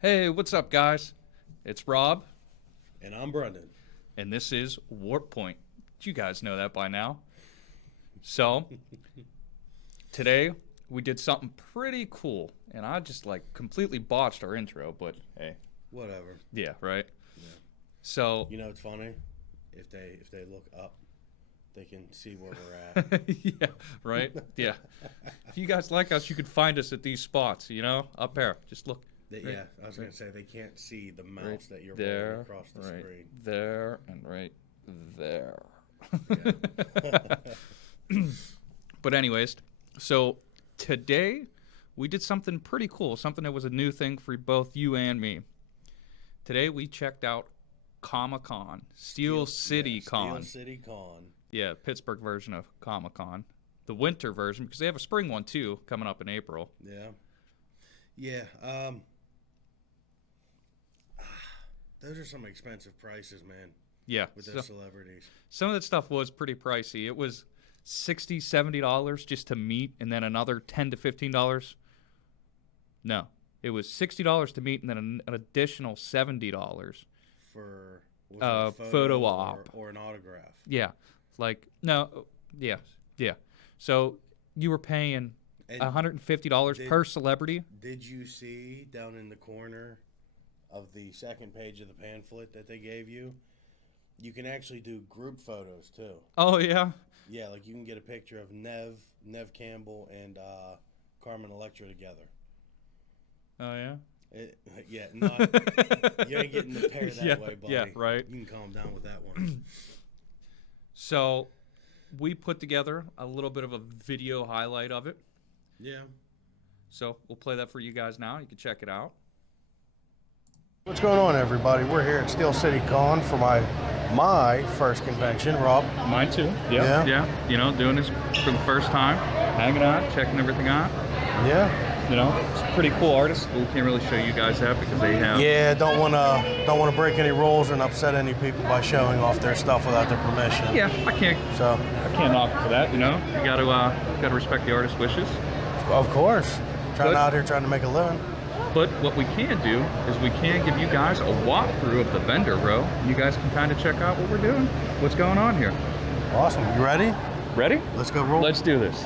Hey, what's up, guys? It's Rob. And I'm Brendan. And this is Warp Point. You guys know that by now. So, today we did something pretty cool. And I just completely botched our intro, but hey. Whatever. Yeah, right? Yeah. So. You know, it's funny. If they look up, they can see where we're at. Yeah, right? Yeah. If you guys like us, you could find us at these spots, up there. Just look. Yeah, I was going to say, they can't see the mouse right that you're there, rolling across the right screen. There, and right there. Yeah. But anyways, so today we did something pretty cool, something that was a new thing for both you and me. Today we checked out Comic-Con, Steel City Con. Steel City Con. Yeah, Pittsburgh version of Comic-Con. The winter version, because they have a spring one too, coming up in April. Yeah. Yeah, those are some expensive prices, man. Yeah. With those celebrities. Some of that stuff was pretty pricey. It was $60, $70 just to meet, and then another $10 to $15. No. It was $60 to meet, and then an additional $70 for a photo op. Or an autograph. Yeah. Yeah. So you were paying $150 per celebrity. Did you see down in the corner of the second page of the pamphlet that they gave you? You can actually do group photos too. Oh yeah. Yeah, you can get a picture of Nev Campbell and Carmen Electra together. Oh yeah. You ain't getting the pair that way, buddy. Yeah, right. You can calm down with that one. So, we put together a little bit of a video highlight of it. Yeah. So we'll play that for you guys now. You can check it out. What's going on, everybody? We're here at Steel City Con for my first convention. Rob? Mine too. Yeah. Doing this for the first time, hanging out, checking everything out. Yeah. It's a pretty cool artist, but we can't really show you guys that because they have. Yeah, don't want to break any rules and upset any people by showing off their stuff without their permission. Yeah, I can't knock for that. You gotta respect the artist's wishes. Of course. Out here trying to make a living. But what we can do is we can give you guys a walkthrough of the vendor row. You guys can kind of check out what we're doing, what's going on here. Awesome. You ready? Ready? Let's go roll. Let's do this.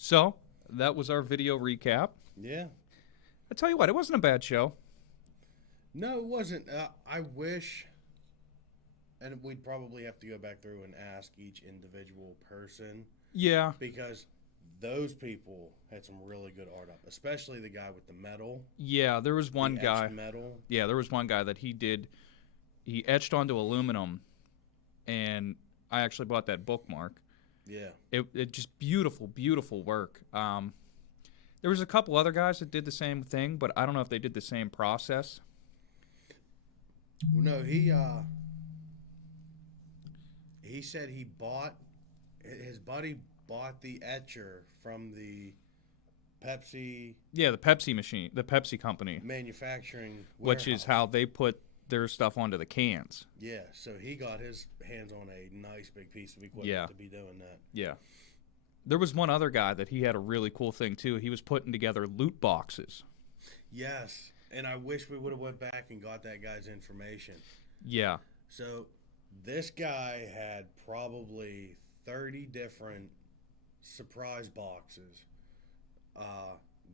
So that was our video recap. Yeah. I tell you what, it wasn't a bad show. No, it wasn't. I wish, and we'd probably have to go back through and ask each individual person. Yeah. Because those people had some really good art up, especially the guy with the metal. Yeah, there was one the guy. etched metal. Yeah, there was one guy that he etched onto aluminum, and I actually bought that bookmark. Yeah. It just beautiful work. There was a couple other guys that did the same thing, but I don't know if they did the same process. No, he said his buddy bought the etcher from the Pepsi. Yeah, the Pepsi machine, the Pepsi company, manufacturing warehouse. Which is how they put their stuff onto the cans. Yeah, so he got his hands on a nice big piece of equipment to be doing that. Yeah. There was one other guy that he had a really cool thing too. He was putting together loot boxes. Yes, and I wish we would have went back and got that guy's information. Yeah. So this guy had probably 30 different surprise boxes.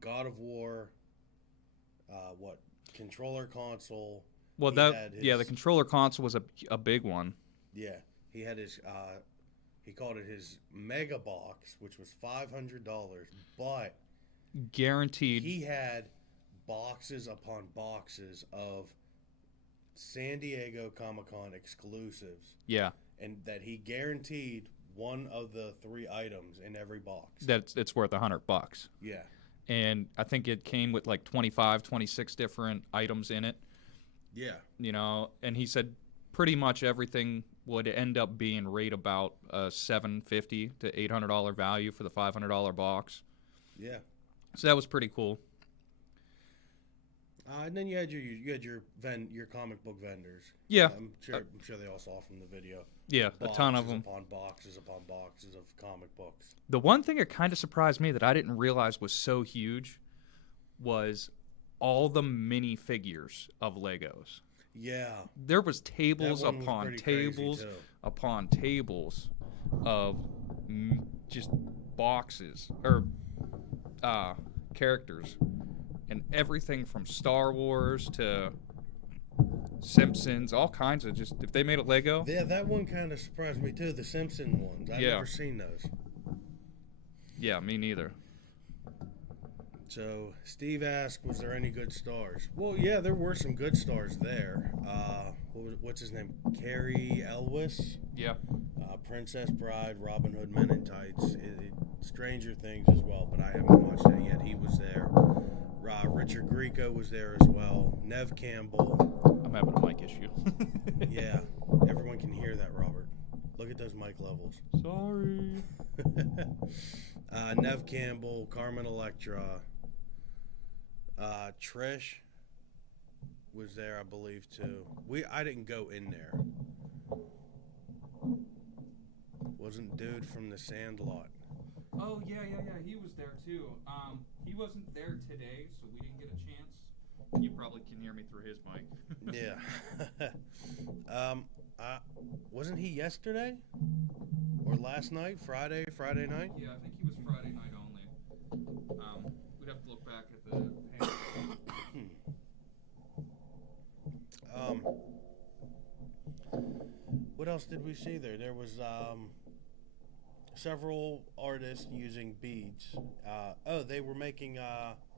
God of War, controller console. Well, the controller console was a big one. Yeah, he had his. He called it his mega box, which was $500, but guaranteed. He had boxes upon boxes of San Diego Comic-Con exclusives. Yeah, and that he guaranteed one of the 3 items in every box. It's worth $100. Yeah, and I think it came with like 25, 26 different items in it. Yeah, you know, and he said pretty much everything would end up being right about a $750 to $800 value for the $500 box. Yeah. So that was pretty cool. And then you had your comic book vendors. Yeah. I'm sure they all saw from the video. Yeah, boxes a ton of them. Boxes upon boxes of comic books. The one thing that kind of surprised me that I didn't realize was so huge was all the mini figures of Legos. Yeah. There was tables upon tables upon tables of just boxes or characters, and everything from Star Wars to Simpsons, all kinds of just, if they made a Lego. Yeah, that one kind of surprised me too, the Simpson ones. I've never seen those. Yeah, me neither. So, Steve asked, was there any good stars? Well, yeah, there were some good stars there. What's his name? Carrie Elwes? Yeah. Princess Bride, Robin Hood Men in Tights, Stranger Things as well, but I haven't watched that yet. He was there. Richard Grieco was there as well. Nev Campbell. I'm having a mic issue. Yeah, everyone can hear that, Robert. Look at those mic levels. Sorry. Nev Campbell, Carmen Electra, Trish was there, I believe, too. I didn't go in there. Wasn't dude from The Sandlot. Oh, yeah, he was there too. He wasn't there today, so we didn't get a chance. You probably can hear me through his mic. Yeah. Wasn't he yesterday? Or last night? Friday night? Yeah, I think he was Friday night only. We'd have to look back at the page. What else did we see there? There was several artists using beads. They were making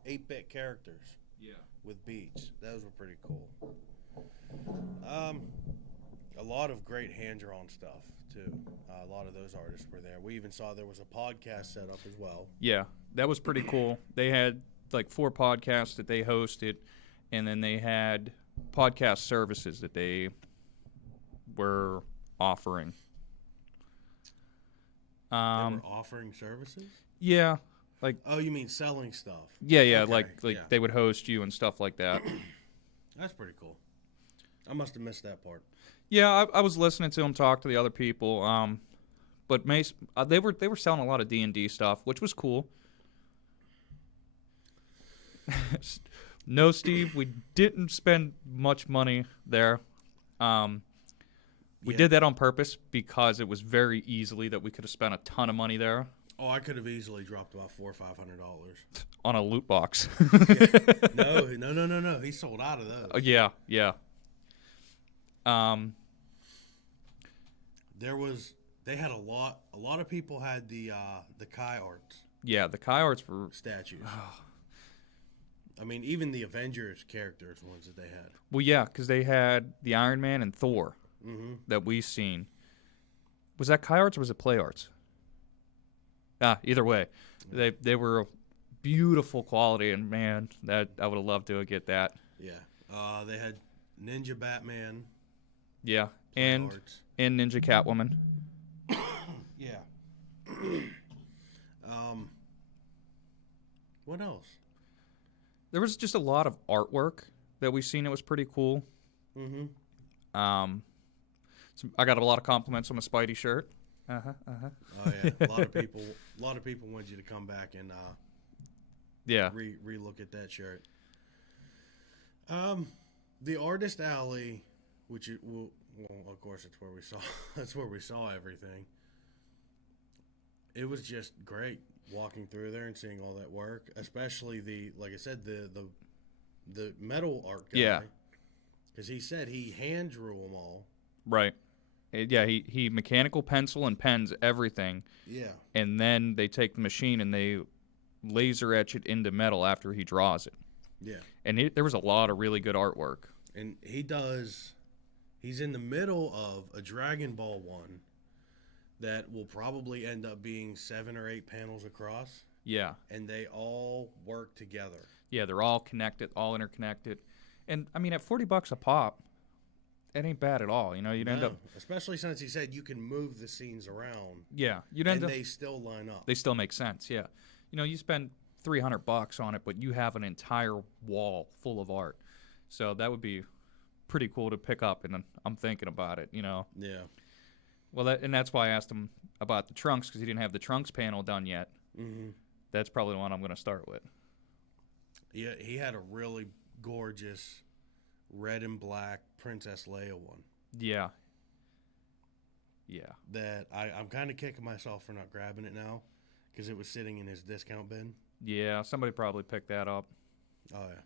8-bit characters. Yeah. With beads. Those were pretty cool. A lot of great hand-drawn stuff, too. A lot of those artists were there. We even saw there was a podcast set up as well. Yeah, that was pretty cool. They had like 4 podcasts that they hosted, and then they had podcast services that they were offering. They were offering services? Yeah. Like, oh, you mean selling stuff? Yeah, okay, like they would host you and stuff like that. That's pretty cool. I must have missed that part. Yeah, I was listening to them talk to the other people. But they were selling a lot of D&D stuff, which was cool. No, Steve, we didn't spend much money there. We did that on purpose because it was very easily that we could have spent a ton of money there. Oh, I could have easily dropped about $400 or $500 on a loot box. No. He sold out of those. Yeah. They had a lot of people had the Kai arts. Yeah, the Kai arts were statues. I mean, even the Avengers characters ones that they had. Well, yeah, because they had the Iron Man and Thor that we've seen. Was that Kai arts or was it Play arts? Either way, they were beautiful quality, and man, that I would have loved to get that. Yeah, they had Ninja Batman. Yeah, and Ninja Catwoman. Yeah. What else? There was just a lot of artwork that we've seen. It was pretty cool. So I got a lot of compliments on my Spidey shirt. Oh yeah, a lot of people wanted you to come back and re-look at that shirt. The Artist Alley, which well, of course that's where we saw everything. It was just great walking through there and seeing all that work, especially like I said, the metal art guy. Yeah, because he said he hand drew them all. Right. Yeah, he mechanical pencil and pens everything. Yeah. And then they take the machine and they laser etch it into metal after he draws it. Yeah. And there was a lot of really good artwork. And he's in the middle of a Dragon Ball one that will probably end up being 7 or 8 panels across. Yeah. And they all work together. Yeah, they're all connected, all interconnected. And, I mean, at $40 a pop, it ain't bad at all. You know, you'd end up... Especially since he said you can move the scenes around. Yeah. You'd end up... they still line up. They still make sense, yeah. You know, you spend $300 on it, but you have an entire wall full of art. So that would be pretty cool to pick up, and I'm thinking about it, you know. Yeah. Well, that's why I asked him about the trunks, because he didn't have the trunks panel done yet. Mm-hmm. That's probably the one I'm going to start with. Yeah, he had a really gorgeous red and black Princess Leia one. Yeah. That I'm kind of kicking myself for not grabbing it now, because it was sitting in his discount bin. Yeah, somebody probably picked that up. Oh, yeah.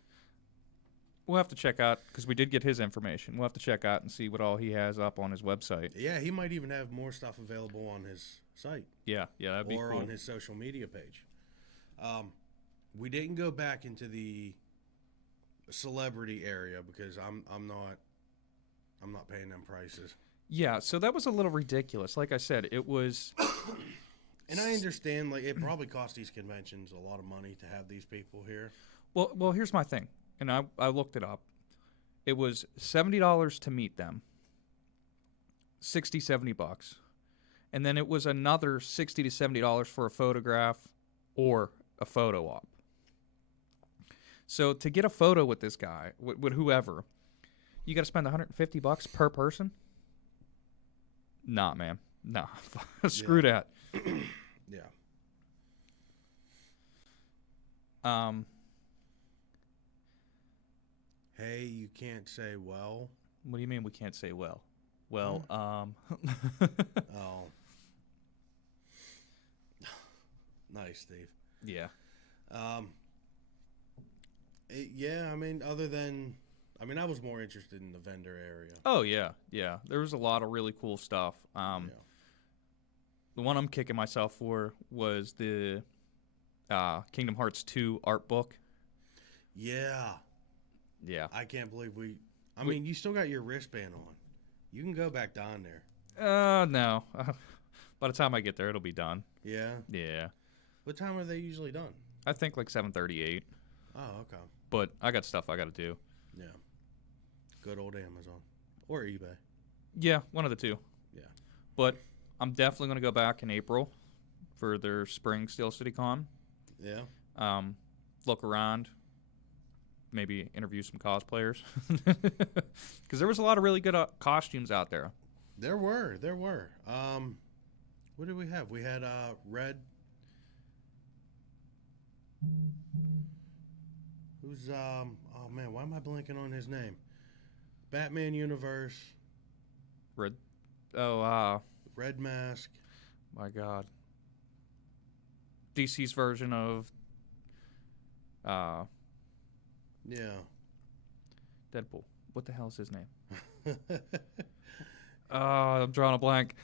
We'll have to check out, because we did get his information. We'll have to check out and see what all he has up on his website. Yeah, he might even have more stuff available on his site. Yeah, that'd be cool. Or on his social media page. We didn't go back into the celebrity area because I'm not paying them prices. Yeah, so that was a little ridiculous. Like I said, it was... And I understand, like, it probably costs these conventions a lot of money to have these people here. Well, here's my thing. And I looked it up. It was $70 to meet them. $60-$70. And then it was another $60 to $70 for a photograph or a photo op. So to get a photo with this guy, with whoever, you got to spend $150 per person? Nah, man. Nah. Screw that. Yeah. Hey, you can't say well. What do you mean we can't say well? Well, Oh. Nice, Steve. Yeah. Yeah, I mean, I was more interested in the vendor area. Oh, yeah. There was a lot of really cool stuff. The one I'm kicking myself for was the Kingdom Hearts 2 art book. Yeah. Yeah. I can't believe I mean, you still got your wristband on. You can go back down there. No. By the time I get there, it'll be done. Yeah? Yeah. What time are they usually done? I think like 7:38. Oh, okay. But I got stuff I got to do. Yeah. Good old Amazon. Or eBay. Yeah, one of the two. Yeah. But I'm definitely going to go back in April for their spring Steel City Con. Yeah. Look around. Maybe interview some cosplayers. Because there was a lot of really good costumes out there. There were. What did we have? We had Red. Who's oh man, why am I blanking on his name? Batman Universe. Red Red Mask. My God. DC's version of Yeah. Deadpool. What the hell is his name? I'm drawing a blank.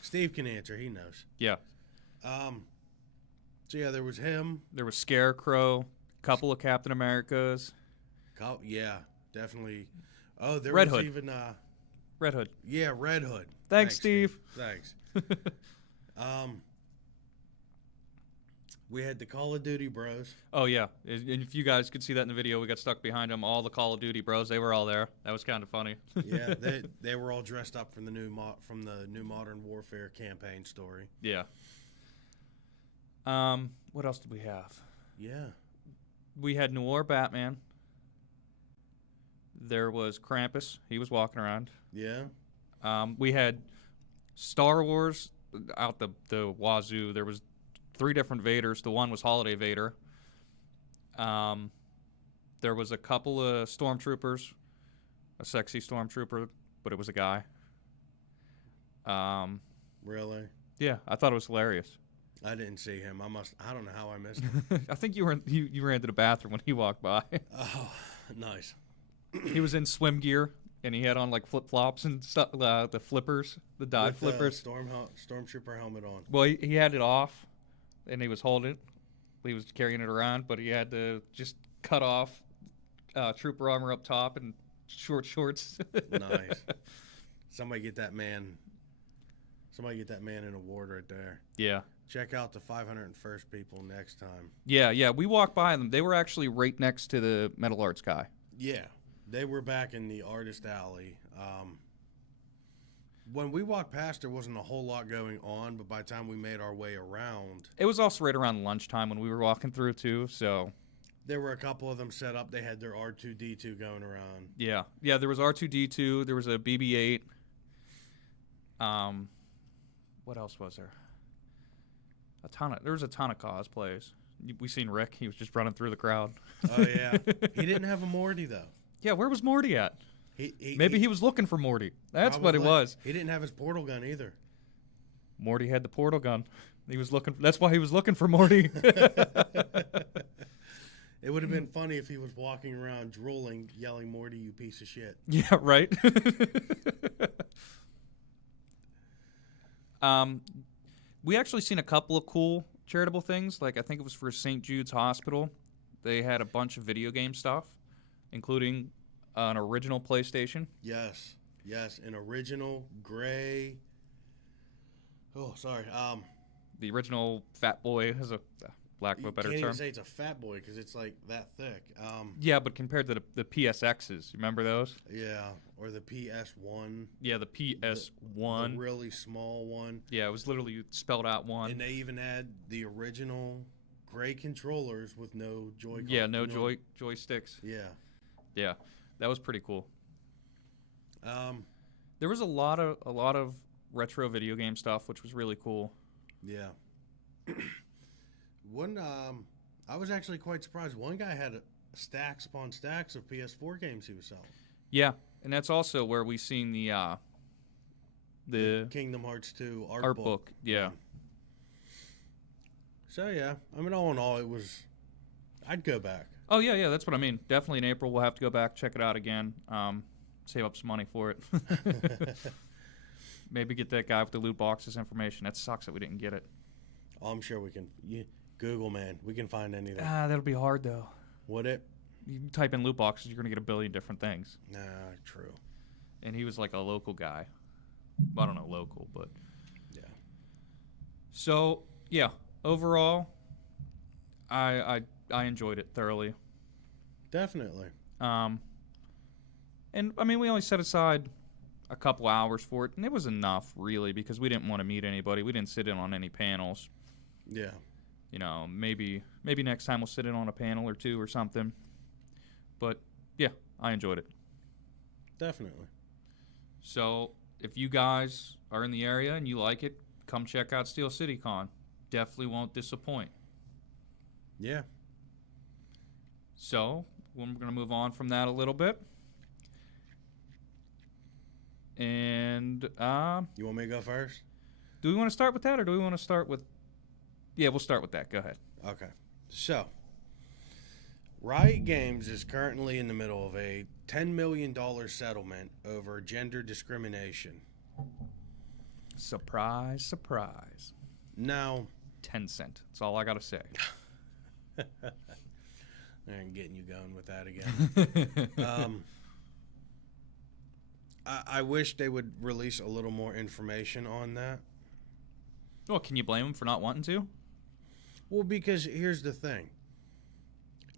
Steve can answer. He knows. Yeah. So yeah, there was him. There was Scarecrow, couple of Captain Americas. Yeah, definitely. Oh, there Red was Hood. even Red Hood. yeah, Red Hood. Thanks, Steve. Thanks. We had the Call of Duty bros. Oh, yeah. And if you guys could see that in the video, we got stuck behind them. All the Call of Duty bros, they were all there. That was kind of funny. Yeah, they were all dressed up from the new Modern Warfare campaign story. Yeah. What else did we have? Yeah. We had Noir Batman. There was Krampus. He was walking around. Yeah. We had Star Wars out the wazoo. There was 3 different Vaders. The one was Holiday Vader. There was a couple of stormtroopers, a sexy stormtrooper, but it was a guy. Really? Yeah, I thought it was hilarious. I didn't see him. I don't know how I missed him. I think you ran to the bathroom when he walked by. Oh, nice. He was in swim gear and he had on like flip flops and stuff. The flippers, the dive With flippers. Stormtrooper helmet on. Well, he had it off, and he was holding it. He was carrying it around, but he had to just cut off trooper armor up top and short shorts. Nice. Somebody get that man an award right there. Yeah. Check out the 501st people next time. Yeah. We walked by them. They were actually right next to the Metal Arts guy. Yeah, they were back in the artist alley. When we walked past, there wasn't a whole lot going on, but by the time we made our way around, It was also right around lunchtime when we were walking through too. So there were a couple of them set up. They had their R2-D2 going around. yeah. There was R2-D2. There was a BB-8. What else was there? There was a ton of cosplays. We seen Rick. He was just running through the crowd. Oh yeah, he didn't have a Morty though. Yeah, where was Morty at? Maybe He was looking for Morty. That's what it was. He didn't have his portal gun either. Morty had the portal gun. He was looking. That's why he was looking for Morty. It would have been funny if he was walking around drooling, yelling, "Morty, you piece of shit." Yeah, right. We actually seen a couple of cool charitable things. Like I think it was for St. Jude's Hospital. They had a bunch of video game stuff, including an original PlayStation. Yes, an original gray. Oh, sorry. The original Fat Boy has a lack of a better You can't term. even say it's a fat boy because it's like that thick. Yeah, but compared to the PSXs, remember those? Yeah, or the PS1. Yeah, the PS1. The really small one. Yeah, it was literally spelled out one. And they even had the original gray controllers with no Joy-Con. Yeah, no joysticks. Yeah. Yeah, that was pretty cool. Um, There was a lot of retro video game stuff, which was really cool. yeah. I was actually quite surprised. One guy had stacks upon stacks of PS4 games he was selling. Yeah, and that's also where we seen the Kingdom Hearts 2 art book. Yeah. So yeah, I mean, all in all, I'd go back. Oh yeah, that's what I mean. Definitely in April we'll have to go back, check it out again. Save up some money for it. Maybe get that guy with the loot boxes information. That sucks that we didn't get it. Oh, I'm sure we can. Google, man, we can find anything. That'll be hard though. Would it? You type in loot boxes, you're gonna get a billion different things. Nah, true. And he was like a local guy. I don't know local, but yeah. So yeah, overall, I enjoyed it thoroughly. Definitely. And I mean, we only set aside a couple hours for it, and it was enough really because we didn't want to meet anybody. We didn't sit in on any panels. Yeah. You know, maybe next time we'll sit in on a panel or two or something. But yeah, I enjoyed it. Definitely. So if you guys are in the area and you like it, come check out Steel City Con. Definitely won't disappoint. Yeah. So we're going to move on from that a little bit. And you want me to go first? do we want to start with that, or do we want to start with Yeah, we'll start with that. Go ahead. Okay. So, Riot Games is currently in the middle of a $10 million settlement over gender discrimination. Surprise, surprise. Now, Tencent. That's all I got to say. I'm getting you going with that again. I wish they would release a little more information on that. Well, can you blame them for not wanting to? Well, because here's the thing.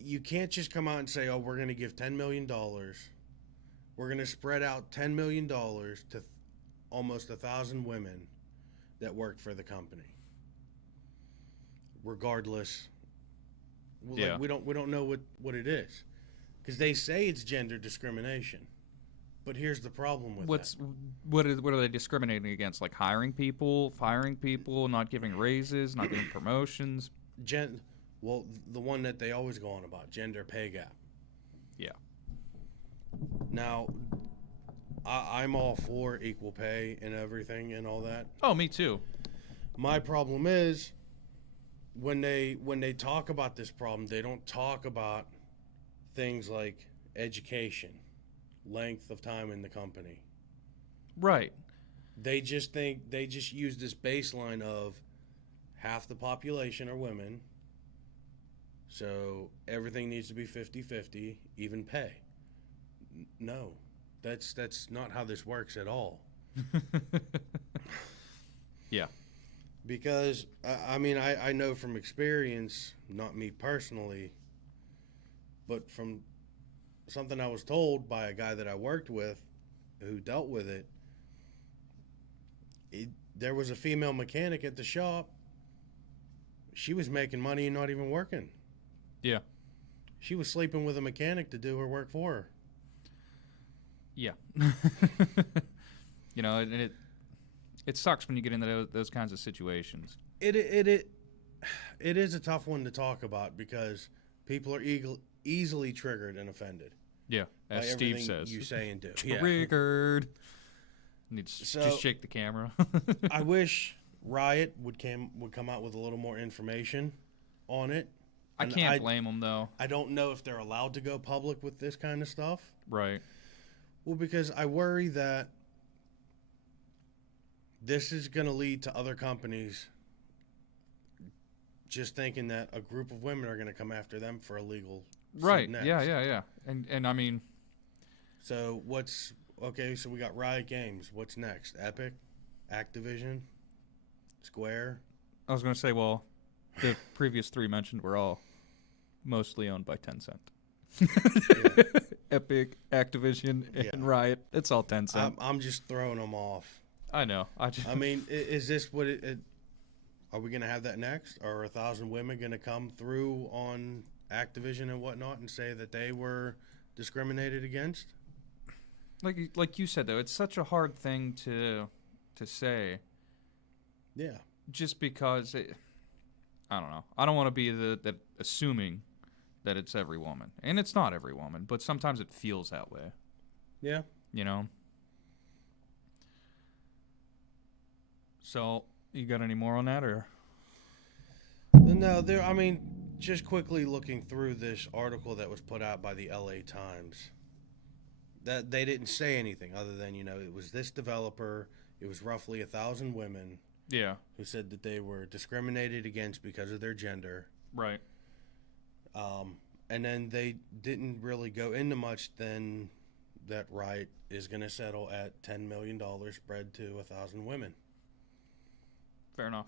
You can't just come out and say, oh, we're going to give $10 million. We're going to spread out $10 million to almost 1,000 women that work for the company. Regardless, Yeah. we don't know what it is. Because they say it's gender discrimination. But here's the problem with what are they discriminating against? Like hiring people, firing people, not giving raises, not giving promotions? Well, the one that they always go on about, gender pay gap. Yeah. Now, I'm all for equal pay and everything and all that. Oh, me too. My problem is when they talk about this problem, they don't talk about things like education, length of time in the company. Right. They just use this baseline of half the population are women, so everything needs to be 50-50, even pay. No, that's not how this works at all. Yeah. Because, I mean, I know from experience, not me personally, but from something I was told by a guy that I worked with who dealt with it, there was a female mechanic at the shop. She was making money and not even working. Yeah. She was sleeping with a mechanic to do her work for her. Yeah. You know, and it sucks when you get into those kinds of situations. It is a tough one to talk about because people are easily triggered and offended. Yeah, as by Steve everything says. you say and do. Triggered. Need to just shake the camera. I wish Riot would come out with a little more information on it. I can't blame them, though. I don't know if they're allowed to go public with this kind of stuff. Right. Well, because I worry that this is going to lead to other companies just thinking that a group of women are going to come after them for illegal Right. next. Yeah. And I mean, so so we got Riot Games. What's next? Epic, Activision, Square. I was going to say, well, the previous three mentioned were all mostly owned by Tencent. Yeah. Epic, Activision, and Riot. It's all Tencent. I'm just throwing them off. I know. I mean, is this what are we going to have that next? Are 1,000 women going to come through on Activision and whatnot and say that they were discriminated against? Like you said, though, it's such a hard thing to say. Yeah. Just because I don't know. I don't want to be the assuming that it's every woman, and it's not every woman, but sometimes it feels that way. Yeah. You know. So, you got any more on that, or? No, I mean, just quickly looking through this article that was put out by the LA Times, that they didn't say anything other than, it was this developer, it was roughly 1,000 women. Yeah. Who said that they were discriminated against because of their gender. Right. And then they didn't really go into much than that Riot is going to settle at $10 million spread to 1,000 women. Fair enough.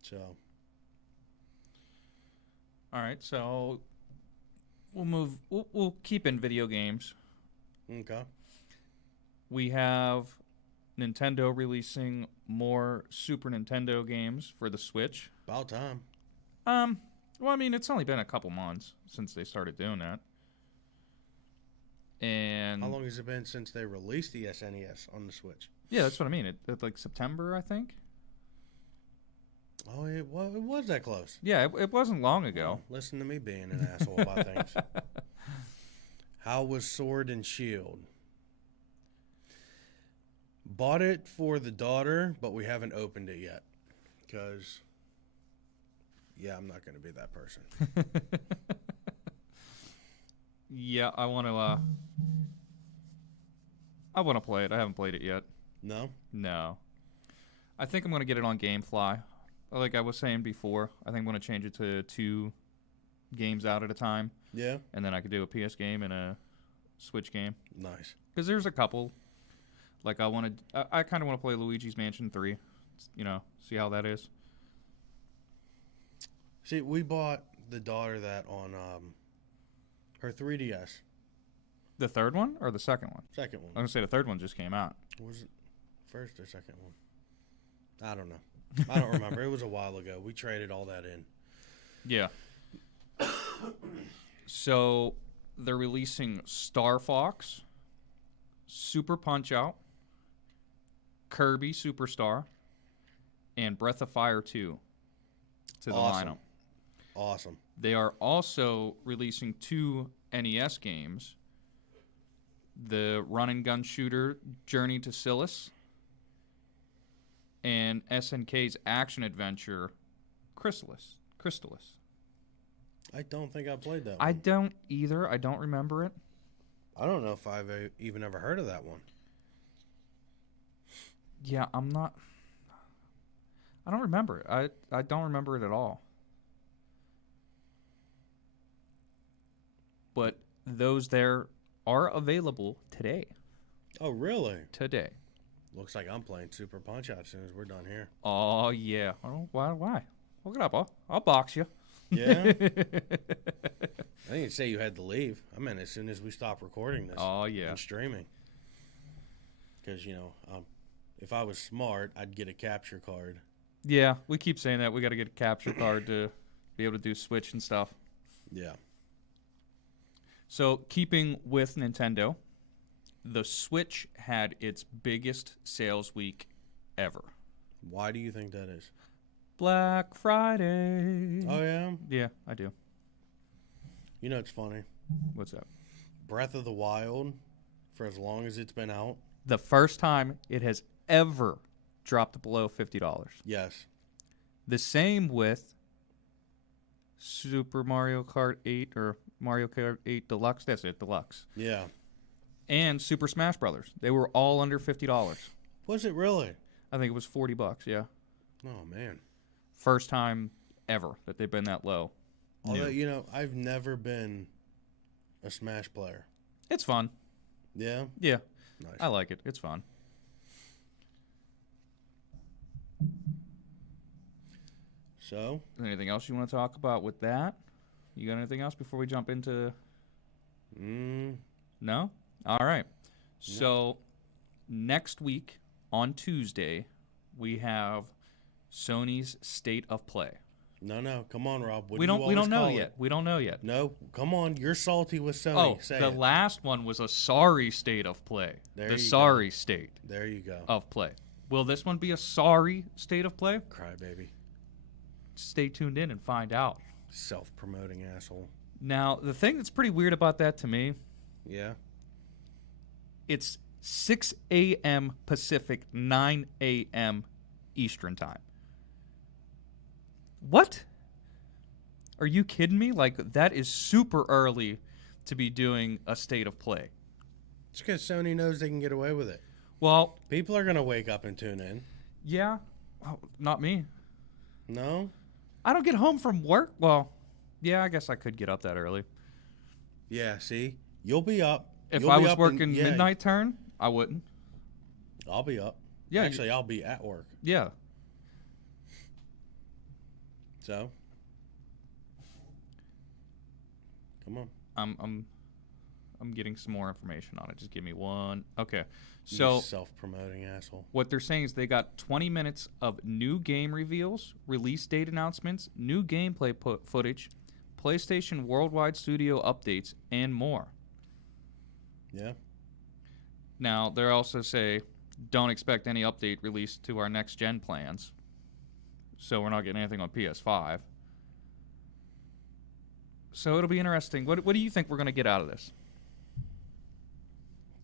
So. All right, so we'll move. We'll keep in video games. Okay. We have Nintendo releasing more Super Nintendo games for the Switch. About time. Well, I mean, it's only been a couple months since they started doing that. And how long has it been since they released the SNES on the Switch? Yeah, that's what I mean. It like September, I think. Oh, it was that close. Yeah, it wasn't long ago. Well, listen to me being an asshole about things. How was Sword and Shield? Bought it for the daughter, but we haven't opened it yet. Because, Yeah, I'm not going to be that person. Yeah, I want to. I want to play it. I haven't played it yet. No? No. I think I'm going to get it on GameFly. Like I was saying before, I think I'm going to change it to 2 games out at a time. Yeah? And then I could do a PS game and a Switch game. Nice. Because there's a couple. Like I kind of want to play Luigi's Mansion 3. You know, see how that is. See, we bought the daughter that on her 3DS. The third one or the second one? Second one. I was going to say the third one just came out. Was it first or second one? I don't know. I don't remember. It was a while ago. We traded all that in. Yeah. So they're releasing Star Fox, Super Punch-Out, Kirby Superstar, and Breath of Fire 2 to the lineup. Awesome. They are also releasing 2 NES games, the run and gun shooter Journey to Silas and SNK's action adventure Chrysalis. I don't think I played that one. I don't either. I don't remember it. I don't know if I've even ever heard of that one. Yeah, I don't remember it. I don't remember it at all. But those there are available today. Oh, really? Today. Looks like I'm playing Super Punch-Out as soon as we're done here. Oh, yeah. Oh, why? Look it up. I'll box you. Yeah? I didn't say you had to leave. I meant as soon as we stop recording this. Oh, yeah. And streaming. Because, if I was smart, I'd get a capture card. Yeah, we keep saying that. We got to get a capture card to be able to do Switch and stuff. Yeah. So, keeping with Nintendo, the Switch had its biggest sales week ever. Why do you think that is? Black Friday. Oh, yeah? Yeah, I do. You know, it's funny. What's up? Breath of the Wild, for as long as it's been out. The first time it has ever dropped below $50. Yes. The same with Super Mario Kart 8 or Mario Kart 8 Deluxe. That's it, Deluxe. Yeah. And Super Smash Brothers. They were all under $50. Was it really? I think it was $40, yeah. Oh, man. First time ever that they've been that low. Although, I've never been a Smash player. It's fun. Yeah? Yeah. Nice. I like it. It's fun. So? Anything else you want to talk about with that? You got anything else before we jump into... No? All right. So, next week on Tuesday, we have Sony's State of Play. No. Come on, Rob. What We do you don't always know call yet. it? We don't know yet. No, come on. You're salty with Sony. Oh, Say the it. last one was a sorry state of play. There The you sorry state There you go. of play. Will this one be a sorry state of play? Cry, baby. Stay tuned in and find out. Self-promoting asshole. Now, the thing that's pretty weird about that to me, Yeah? it's 6 a.m. Pacific, 9 a.m. Eastern time. What? Are you kidding me? Like, that is super early to be doing a state of play. It's because Sony knows they can get away with it. Well, People are going to wake up and tune in. yeah. Oh, not me. No? I don't get home from work. Well, yeah, I guess I could get up that early. Yeah, see? You'll be up. If You'll I be was up working midnight turn, I wouldn't. I'll be up. Yeah, Actually, I'll be at work. Yeah. So? Come on. I'm getting some more information on it. Just give me one. Okay. You So self-promoting asshole. what they're saying is they got 20 minutes of new game reveals, release date announcements, new gameplay footage, PlayStation Worldwide Studio updates, and more. Yeah? Now, they also say don't expect any update released to our next gen plans. So we're not getting anything on PS5. So it'll be interesting. What do you think we're going to get out of this?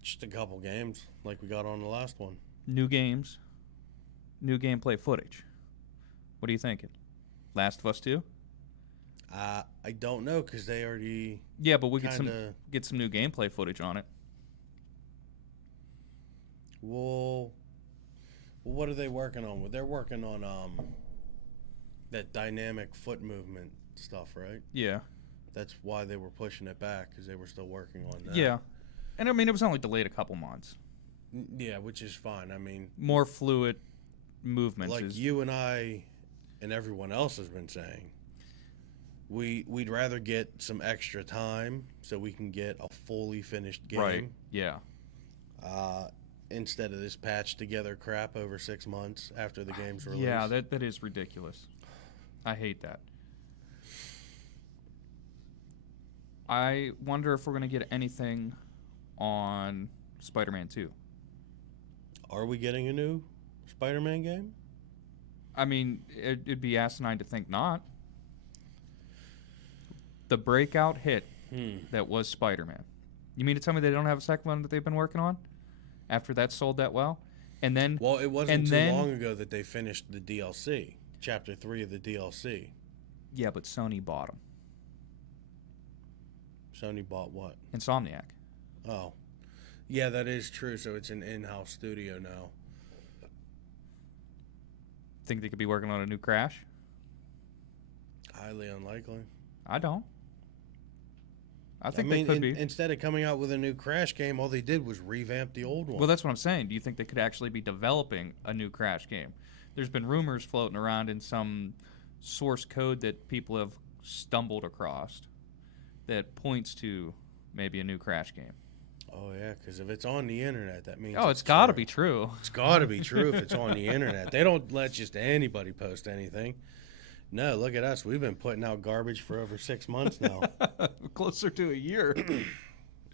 Just a couple games like we got on the last one. New games, new gameplay footage. What are you thinking? Last of Us 2? I don't know because they already. Yeah, but we get Kinda- some new gameplay footage on it. Well, what are they working on? Well, they're working on that dynamic foot movement stuff, right? Yeah. That's why they were pushing it back because they were still working on that. Yeah. And I mean, it was only delayed a couple months. Yeah, which is fine. I mean, More fluid movements. like you and I and everyone else has been saying, we'd rather get some extra time so we can get a fully finished game. Right. Yeah. Instead of this patched together crap over 6 months after the game's released. Yeah, that is ridiculous. I hate that. I wonder if we're going to get anything on Spider-Man 2. Are we getting a new Spider-Man game? I mean, it'd be asinine to think not. The breakout hit that was Spider-Man. You mean to tell me they don't have a second one that they've been working on after that sold that well? And then, Well, it wasn't too long ago that they finished the DLC, Chapter 3 of the DLC. yeah, but Sony bought them. Sony bought what? Insomniac. Oh. Yeah, that is true. So it's an in-house studio now. Think they could be working on a new Crash? Highly unlikely. I don't. I think mean, they could be. Instead of coming out with a new Crash game, all they did was revamp the old one. Well, that's what I'm saying. Do you think they could actually be developing a new Crash game? There's been rumors floating around in some source code that people have stumbled across that points to maybe a new Crash game. Oh, yeah, because if it's on the internet, that means Oh, it's got to true. be true. It's got to be true if it's on the internet. They don't let just anybody post anything. No, look at us. We've been putting out garbage for over 6 months now. Closer to a year.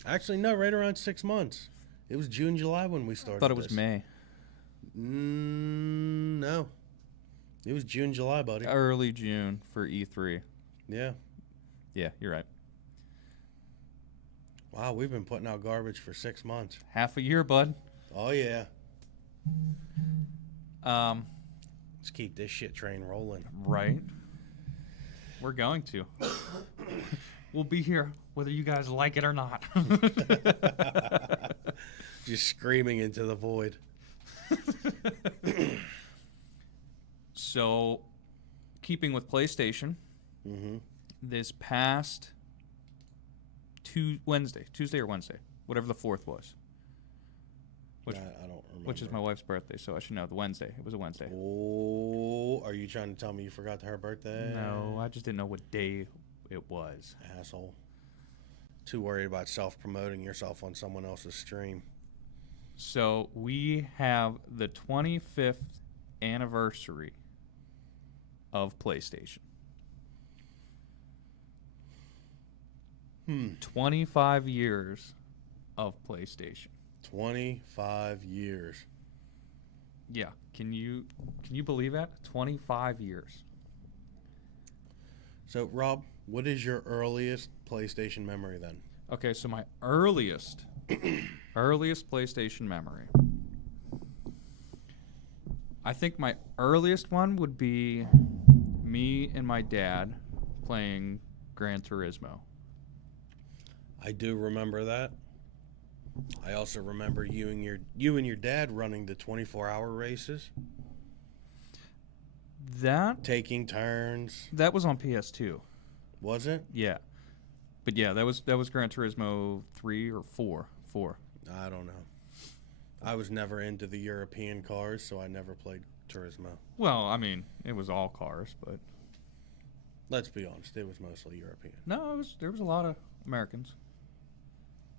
Actually, no, right around 6 months. It was June, July when we started. I thought it was May. No. It was June, July, buddy. Early June for E3. Yeah. Yeah, you're right. Wow, we've been putting out garbage for 6 months. Half a year, bud. Oh, yeah. Um, Let's keep this shit train rolling. right. We're going to. We'll be here whether you guys like it or not. Just screaming into the void. So, keeping with PlayStation, this past Tuesday or Wednesday, whatever the 4th was. Which, I don't remember. which is my wife's birthday, so I should know. The Wednesday. It was a Wednesday. Oh, are you trying to tell me you forgot her birthday? No, I just didn't know what day it was. Asshole. Too worried about self-promoting yourself on someone else's stream. So we have the 25th anniversary of PlayStation. 25 years of PlayStation. 25 years. Yeah. Can you believe that? 25 years. So, Rob, what is your earliest PlayStation memory then? Okay, so my earliest PlayStation memory. I think my earliest one would be me and my dad playing Gran Turismo. I do remember that. I also remember you and your dad running the 24-hour races, taking turns. That was on PS2. Was it? Yeah. But yeah, that was Gran Turismo 3 or 4. 4. I don't know. I was never into the European cars, so I never played Turismo. Well, I mean, it was all cars, but Let's be honest, it was mostly European. no, there was a lot of Americans.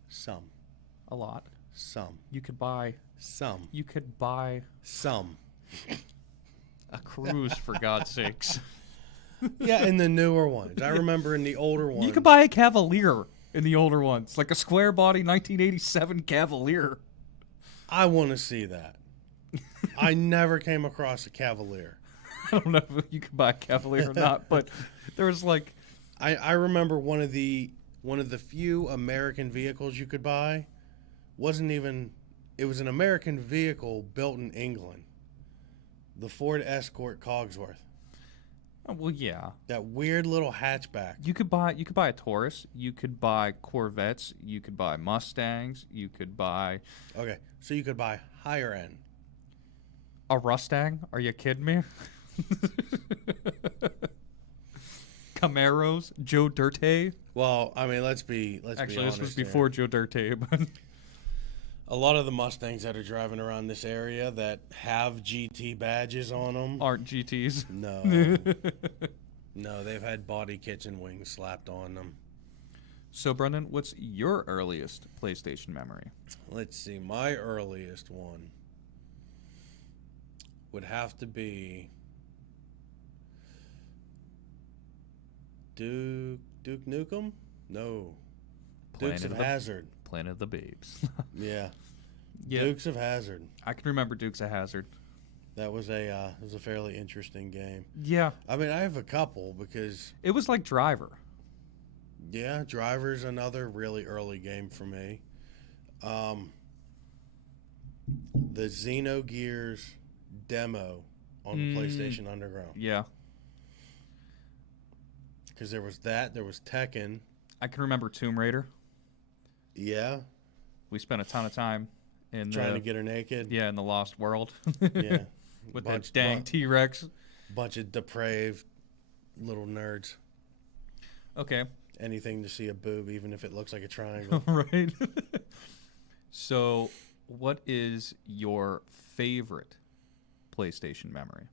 Some. A lot. Some. You could buy Some. a cruise for God's sakes. Yeah, in the newer ones. I remember in the older ones. You could buy a Cavalier in the older ones, like a square body 1987 Cavalier. I want to see that. I never came across a Cavalier. I don't know if you could buy a Cavalier or not, but there was like I remember one of the few American vehicles you could buy it was an American vehicle built in England. The Ford Escort Cogsworth. Oh, well, yeah. That weird little hatchback. You could buy a Taurus. You could buy Corvettes. You could buy Mustangs. You could buy Okay, so you could buy higher end. a Mustang. Are you kidding me? Camaros, Joe Dirt. Well, I mean, let's be Actually, honest this was here. before Joe Dirt, but A lot of the Mustangs that are driving around this area that have GT badges on them. aren't GTs. No. No, they've had body kits and wings slapped on them. So, Brendan, what's your earliest PlayStation memory? Let's see. My earliest one would have to be Duke Nukem? No. Dukes of Hazzard. Planet of the Babes. Yeah. Yeah. Dukes of Hazzard. I can remember Dukes of Hazzard. That was a fairly interesting game. Yeah. I mean, I have a couple because It was like Driver. yeah, Driver's another really early game for me. The Xenogears demo on the PlayStation Underground. Yeah. Because there was that, there was Tekken. I can remember Tomb Raider. Yeah, We spent a ton of time in trying to get her naked. yeah, in the Lost World. Yeah. With that dang T-Rex. Bunch of depraved little nerds. Okay. Anything to see a boob, even if it looks like a triangle. Right. So, what is your favorite PlayStation memory?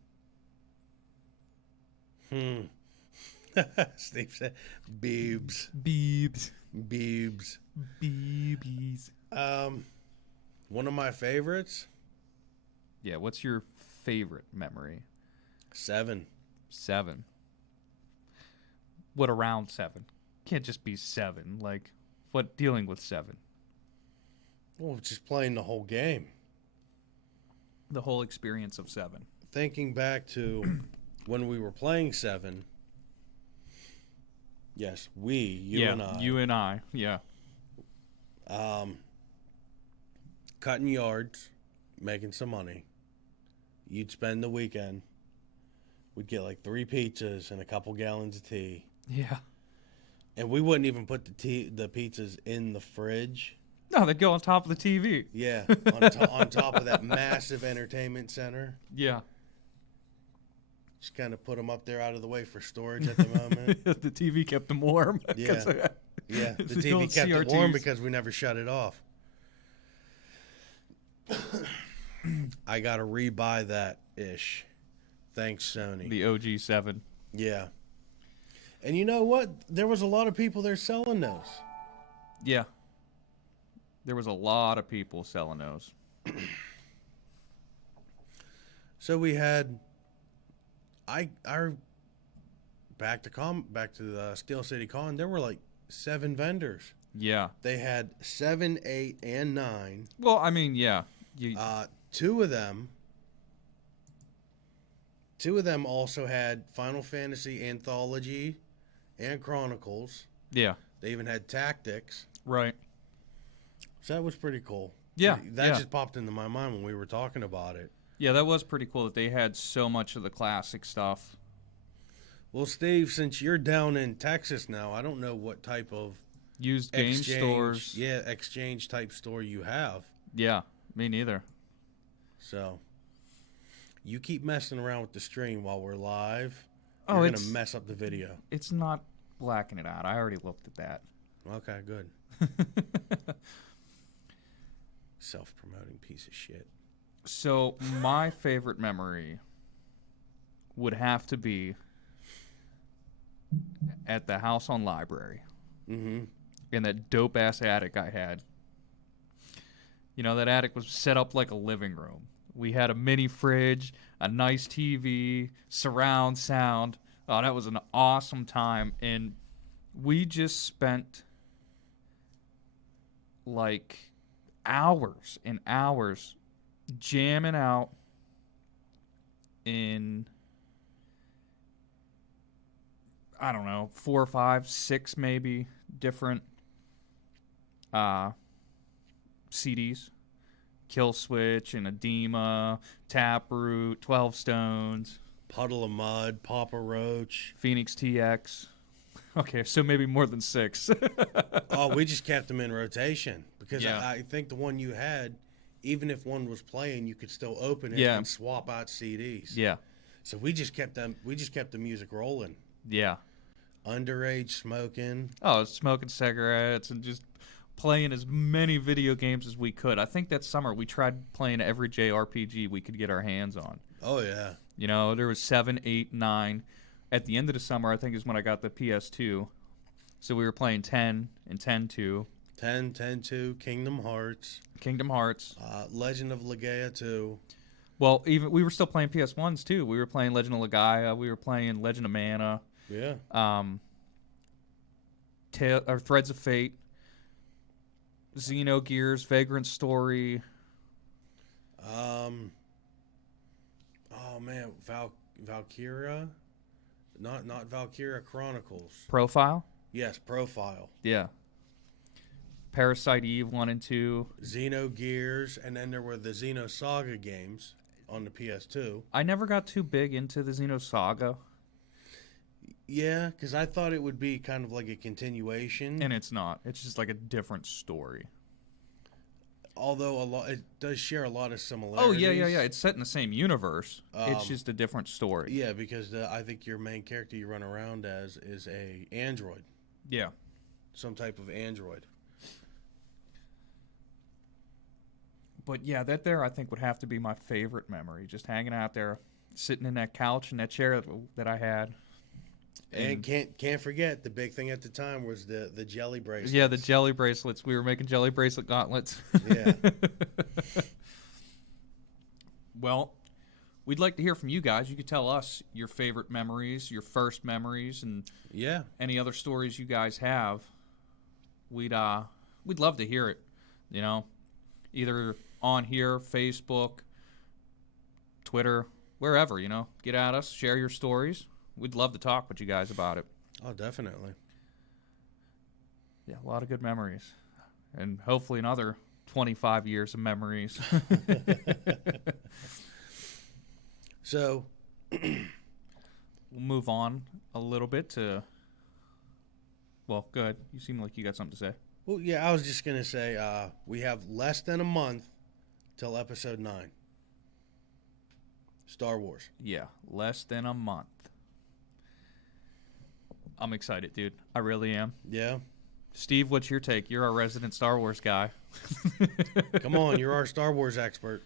Steve said, "Beebs, Beebs. beebs." Beebies. One of my favorites, Yeah, what's your favorite memory? 7. 7. What around 7? Can't just be 7. Like, what dealing with 7? Well, just playing the whole game. The whole experience of 7. Thinking back to when we were playing 7. Yes, you and I. You and I, yeah. Cutting yards, making some money. You'd spend the weekend. We'd get like 3 pizzas and a couple gallons of tea. Yeah. And we wouldn't even put the pizzas in the fridge. No, they go on top of the TV. Yeah, on top of that massive entertainment center. Yeah. Just kind of put them up there out of the way for storage at the moment. The TV kept them warm. Yeah. Yeah, the The old TV kept it warm CRTs. because we never shut it off. I got to rebuy that ish. Thanks, Sony. The OG 7. Yeah. And you know what? There was a lot of people there selling those. Yeah. There was a lot of people selling those. So we had back to the Steel City Con, there were like 7 vendors. Yeah. They had 7, 8, and 9. Well, I mean, yeah. Two of them also had Final Fantasy Anthology and Chronicles. Yeah. They even had Tactics. Right. So that was pretty cool. Yeah. That just popped into my mind when we were talking about it. Yeah, that was pretty cool that they had so much of the classic stuff. Well, Steve, since you're down in Texas now, I don't know what type of Used game stores. Yeah, exchange type store you have. Yeah, me neither. So you keep messing around with the stream while we're live. Oh, You're gonna mess up the video. It's not blacking it out. I already looked at that. Okay, good. Self-promoting piece of shit. So my favorite memory would have to be at the house on Library. Mm-hmm. In that dope-ass attic I had. You know, that attic was set up like a living room. We had a mini fridge, a nice TV, surround sound. Oh, that was an awesome time. And we just spent like hours and hours jamming out in, I don't know, 4 or 5, 6 maybe different CDs. Kill Switch and Edema, Taproot, 12 Stones. Puddle of Mud, Papa Roach. Phoenix TX. Okay, so maybe more than 6. Oh, we just kept them in rotation because Yeah. I think the one you had, even if one was playing, you could still open it Yeah. and swap out CDs. Yeah. So we just kept them. We just kept the music rolling. Yeah. Underage smoking. Oh, smoking cigarettes and just playing as many video games as we could. I think that summer we tried playing every JRPG we could get our hands on. Oh yeah. You know, there was 7, 8, 9. At the end of the summer, I think is when I got the PS2. So we were playing 10 and 10-2. 10, 10-2, Kingdom Hearts. Kingdom Hearts. Legend of Legaia 2. Well, even we were still playing PS1s too. We were playing Legend of Legaia. We were playing Legend of Mana. Yeah. Threads of Fate. Xenogears, Vagrant Story. Oh man, Valkyria, not Valkyria Chronicles. Profile. Yes, Profile. Yeah. Parasite Eve 1 and 2. Xenogears, and then there were the Xenosaga games on the PS2. I never got too big into the Xenosaga, Yeah, because I thought it would be kind of like a continuation. and it's not. It's just like a different story. Although it does share a lot of similarities. Oh, yeah. It's set in the same universe. It's Um, just a different story. Yeah, because I think your main character you run around as is a android, Yeah. some type of android. But yeah, that there I think would have to be my favorite memory. Just hanging out there, sitting in that couch and that chair that I had. And can't forget the big thing at the time was the jelly bracelets. Yeah, the jelly bracelets. We were making jelly bracelet gauntlets. Yeah. Well, we'd like to hear from you guys. You could tell us your favorite memories, your first memories, and Yeah. any other stories you guys have. We'd love to hear it. You know, either on here, Facebook, Twitter, wherever. You know, get at us, share your stories. We'd love to talk with you guys about it. Oh, definitely. Yeah, a lot of good memories, and hopefully another 25 years of memories. So, We'll move on a little bit to. Well, go ahead. You seem like you got something to say. well, yeah, I was just gonna say we have less than a month till episode 9. Star Wars. Yeah, less than a month. I'm excited, dude. I really am. Yeah. Steve, what's your take? You're our resident Star Wars guy. Come on, you're our Star Wars expert.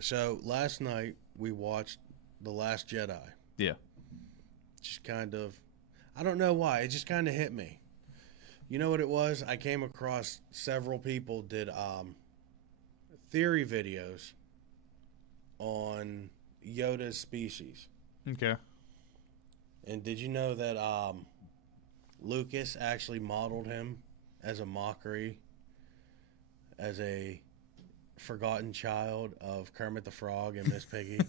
So last night we watched The Last Jedi. Yeah. Just kind of, I don't know why, it just kind of hit me. You know what it was? I came across several people did theory videos on Yoda's species. Okay. And did you know that Lucas actually modeled him as a mockery, as a forgotten child of Kermit the Frog and Miss Piggy?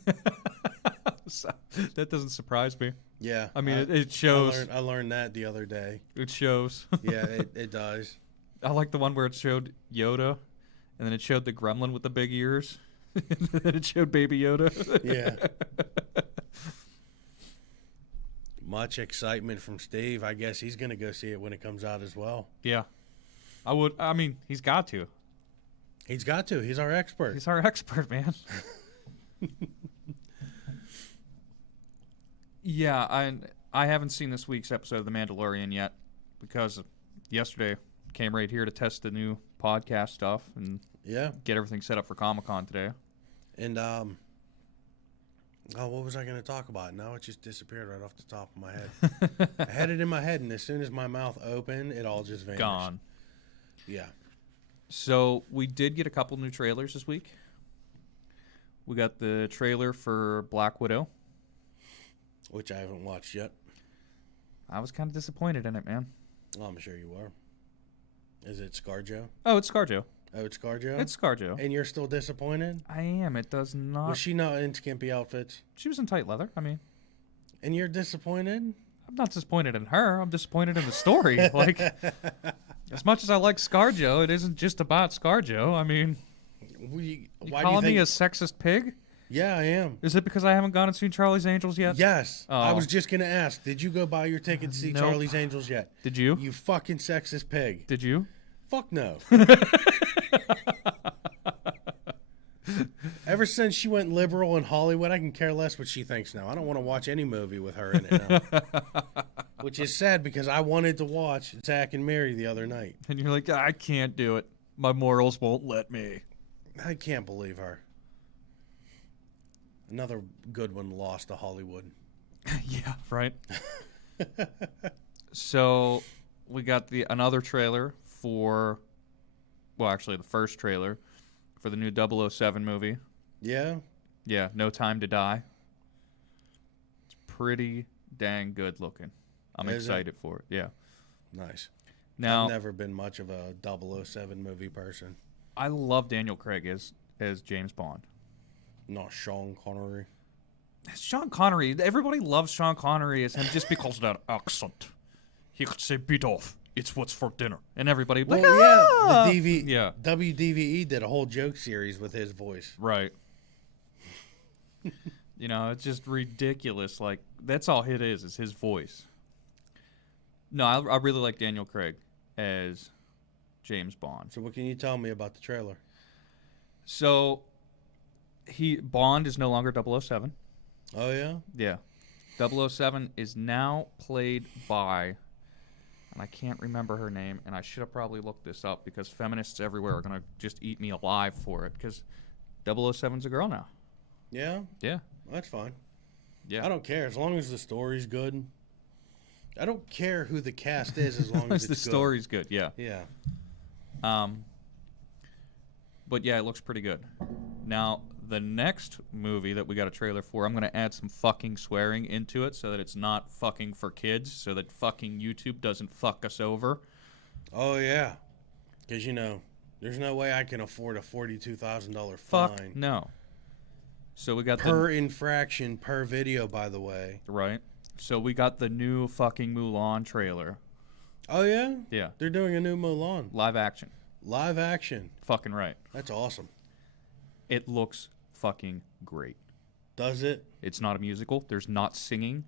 That doesn't surprise me. Yeah. I mean, it shows. I learned that the other day. It shows. Yeah, it does. I like the one where it showed Yoda, and then it showed the gremlin with the big ears, and then it showed Baby Yoda. Yeah. Much excitement from Steve. I guess he's going to go see it when it comes out as well. Yeah. I would. I mean, he's got to. He's got to. He's our expert. He's our expert, man. Yeah, I haven't seen this week's episode of The Mandalorian yet because yesterday came right here to test the new podcast stuff and Yeah. get everything set up for Comic-Con today. And, what was I going to talk about? Now it just disappeared right off the top of my head. I had it in my head, and as soon as my mouth opened, it all just vanished. Gone. Yeah. So we did get a couple new trailers this week. We got the trailer for Black Widow. Which I haven't watched yet. I was kind of disappointed in it, man. Oh, I'm sure you are. Is it ScarJo? Oh, it's ScarJo. Oh, it's ScarJo? It's ScarJo. And you're still disappointed? I am. It does not. Was she not in skimpy outfits? She was in tight leather. I mean, And you're disappointed? I'm not disappointed in her. I'm disappointed in the story. Like, as much as I like ScarJo, it isn't just about ScarJo. I mean, You you calling me a sexist pig? Yeah, I am. Is it because I haven't gone and seen Charlie's Angels yet? Yes. Oh. I was just going to ask, did you go buy your ticket to see Nope. Charlie's Angels yet? Did you? You fucking sexist pig. Did you? Fuck no. Ever since she went liberal in Hollywood, I can care less what she thinks now. I don't want to watch any movie with her in it now. Which is sad because I wanted to watch Zack and Mary the other night. And you're like, I can't do it. My morals won't let me. I can't believe her. Another good one lost to Hollywood. Yeah, right. So we got another trailer for, well, actually the first trailer for the new 007 movie. Yeah? Yeah, No Time to Die. It's pretty dang good looking. I'm excited for it. Yeah. Nice. Now, I've never been much of a 007 movie person. I love Daniel Craig as James Bond. Not Sean Connery. Sean Connery. Everybody loves Sean Connery as him just because of that accent. He could say, beat off. It's what's for dinner. And everybody Well, like, ah! yeah. WDVE did a whole joke series with his voice. Right. You know, it's just ridiculous. Like, that's all it is his voice. No, I really like Daniel Craig as James Bond. So what can you tell me about the trailer? So, Bond is no longer 007. Oh, yeah? Yeah. 007 is now played by, and I can't remember her name, and I should have probably looked this up because feminists everywhere are going to just eat me alive for it because 007's a girl now. Yeah? Yeah. That's fine. Yeah. I don't care as long as the story's good. I don't care who the cast is as long as it's the good. story's good, yeah. Yeah. But yeah, it looks pretty good. Now, the next movie that we got a trailer for, I'm going to add some fucking swearing into it so that it's not fucking for kids, so that fucking YouTube doesn't fuck us over. Oh, yeah. Because, you know, there's no way I can afford a $42,000 Fuck fine. no. So we got per infraction, per video, by the way. Right. So we got the new fucking Mulan trailer. Oh, yeah? Yeah. They're doing a new Mulan. Live action. Live action. Fucking right. That's awesome. It looks fucking great. Does it? It's not a musical. There's not singing.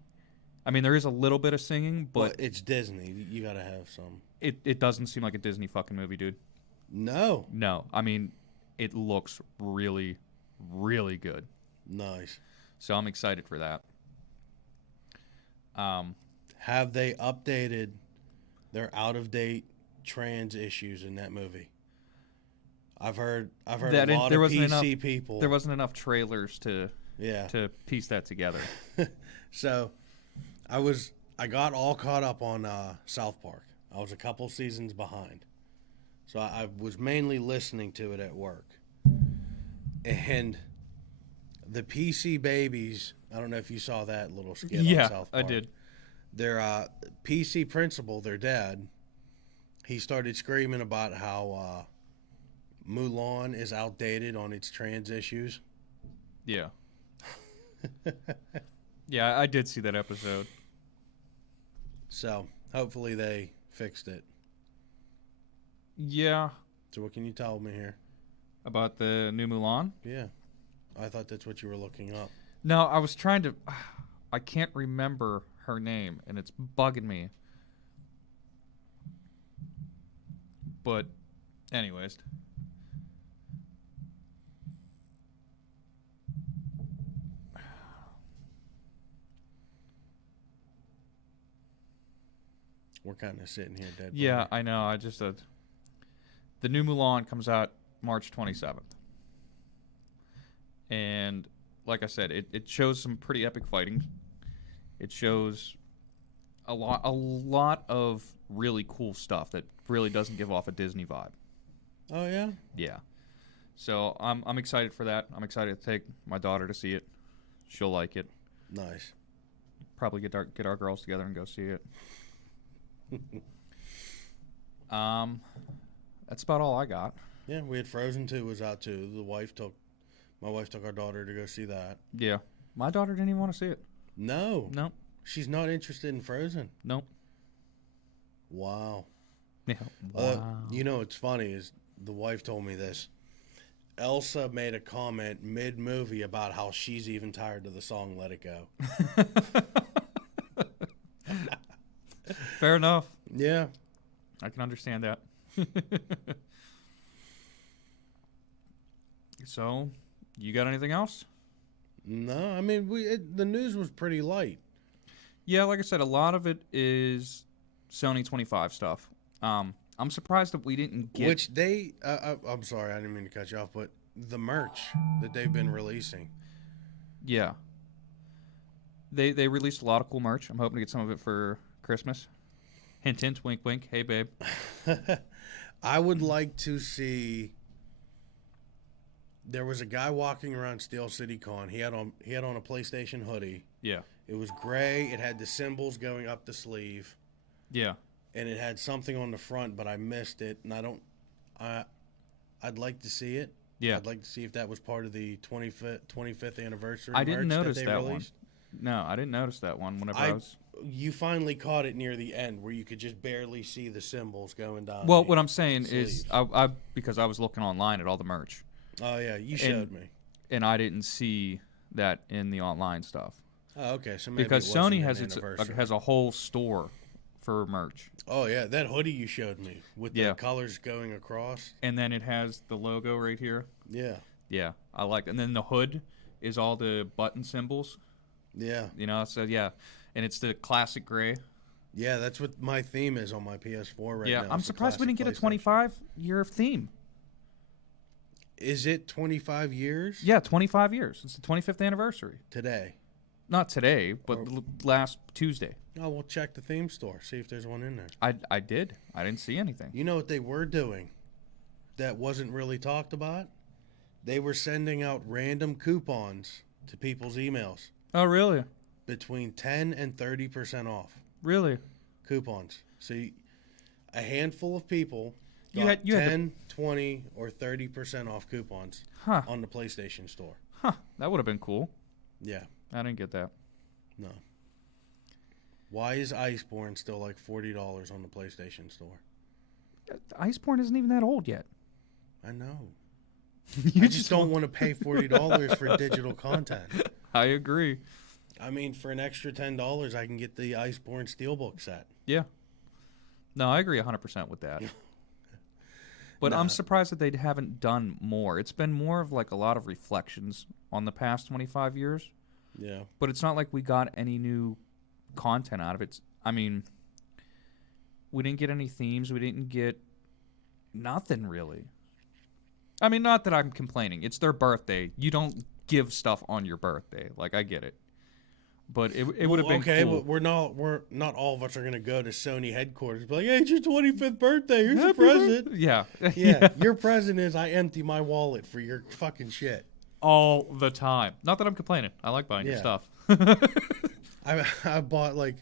I mean, there is a little bit of singing, but... Well, it's Disney. You gotta have some. It doesn't seem like a Disney fucking movie, dude. No. No. I mean, it looks really, really good. Nice. So I'm excited for that. Have they updated their out-of-date trans issues in that movie? I've heard that a lot there of wasn't PC people. There wasn't enough trailers to piece that together. So, I got all caught up on South Park. I was a couple seasons behind, so I was mainly listening to it at work. And the PC babies, I don't know if you saw that little skit on South Park. I did. Their PC principal, their dad, he started screaming about how Mulan is outdated on its trans issues. Yeah. Yeah, I did see that episode. So, hopefully they fixed it. Yeah. So what can you tell me here? About the new Mulan? Yeah. I thought that's what you were looking up. No, I was trying to... I can't remember her name, and it's bugging me. But, anyways... We're kind of sitting here dead. Yeah, buddy. I know. I just... the new Mulan comes out March 27th. And, like I said, it shows some pretty epic fighting. It shows a lot of really cool stuff that really doesn't give off a Disney vibe. Oh, yeah? Yeah. So I'm excited for that. I'm excited to take my daughter to see it. She'll like it. Nice. Probably get our girls together and go see it. That's about all I got. Yeah, we had Frozen 2 was out too. My wife took our daughter to go see that. Yeah. My daughter didn't even want to see it. No. Nope. She's not interested in Frozen. Nope. Wow. Yeah. Wow. You know what's funny is the wife told me this. Elsa made a comment mid-movie about how she's even tired of the song Let It Go. Fair enough. Yeah. I can understand that. So, you got anything else? No, I mean, the news was pretty light. Yeah, like I said, a lot of it is Sony 25 stuff. I'm surprised that we didn't get... Which they... I'm sorry, I didn't mean to cut you off, but the merch that they've been releasing. Yeah. They released a lot of cool merch. I'm hoping to get some of it for Christmas. Hint, hint, wink, wink. Hey, babe. I would like to see... There was a guy walking around Steel City Con. He had on a PlayStation hoodie. Yeah. It was gray. It had the symbols going up the sleeve. Yeah. And it had something on the front, but I missed it. And I'd like to see it. Yeah. I'd like to see if that was part of the 25th anniversary I didn't merch notice that they that released. one. No, I didn't notice that one whenever I was... You finally caught it near the end where you could just barely see the symbols going down. Well, what I'm saying is, sleeve. I because I was looking online at all the merch. Oh, yeah, you showed me. And I didn't see that in the online stuff. Oh, okay, so maybe Because it wasn't Sony an has a whole store for merch. Oh, yeah, that hoodie you showed me with the colors going across. And then it has the logo right here. Yeah. Yeah, I like it. And then the hood is all the button symbols. Yeah. You know, so yeah. And it's the classic gray. Yeah, that's what my theme is on my PS4 right now. Yeah, I'm surprised we didn't get a 25-year theme. Is it 25 years? Yeah, 25 years. It's the 25th anniversary. Today. Not today, but last Tuesday. Oh, we'll check the theme store, see if there's one in there. I did. I didn't see anything. You know what they were doing that wasn't really talked about? They were sending out random coupons to people's emails. Oh, really? Between 10 and 30% off. Really? Coupons. So a handful of people got you had 10, 20, or 30% off coupons on the PlayStation Store. Huh. That would have been cool. Yeah. I didn't get that. No. Why is Iceborne still like $40 on the PlayStation Store? Iceborne isn't even that old yet. I know. You I just don't want to pay $40 for digital content. I agree. I mean, for an extra $10, I can get the Iceborne Steelbook set. Yeah. No, I agree 100% with that. But I'm surprised that they haven't done more. It's been more of like a lot of reflections on the past 25 years. Yeah. But it's not like we got any new content out of it. I mean, we didn't get any themes. We didn't get nothing really. I mean, not that I'm complaining. It's their birthday. You don't give stuff on your birthday. Like, I get it. But it would have been okay, cool. but we're not all of us are gonna go to Sony headquarters and be like, hey, it's your 25th birthday. Here's a present. Yeah. Yeah. Your present is I empty my wallet for your fucking shit. All the time. Not that I'm complaining. I like buying your stuff. I bought like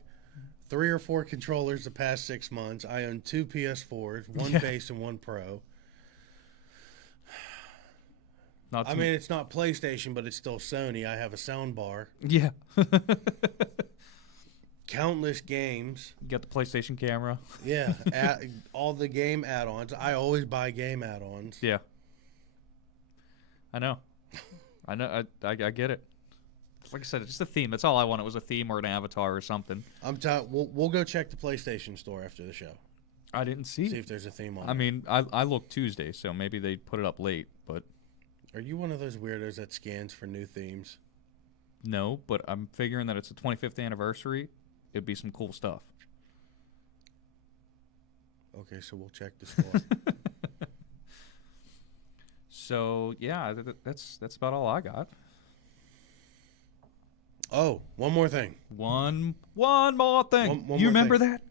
3 or 4 controllers the past 6 months. I own 2 PS4s, one base and one Pro. I mean, it's not PlayStation, but it's still Sony. I have a sound bar. Yeah. Countless games. You got the PlayStation camera. Yeah. All the game add-ons. I always buy game add-ons. Yeah. I know. I get it. Like I said, it's just a theme. That's all I wanted was a theme or an avatar or something. We'll go check the PlayStation Store after the show. I didn't see if there's a theme on it. I mean, I looked Tuesday, so maybe they put it up late, but... Are you one of those weirdos that scans for new themes? No, but I'm figuring that it's the 25th anniversary. It'd be some cool stuff. Okay, so we'll check the store. So, yeah, that's about all I got. Oh, one more thing. One more thing. One you more remember thing. that?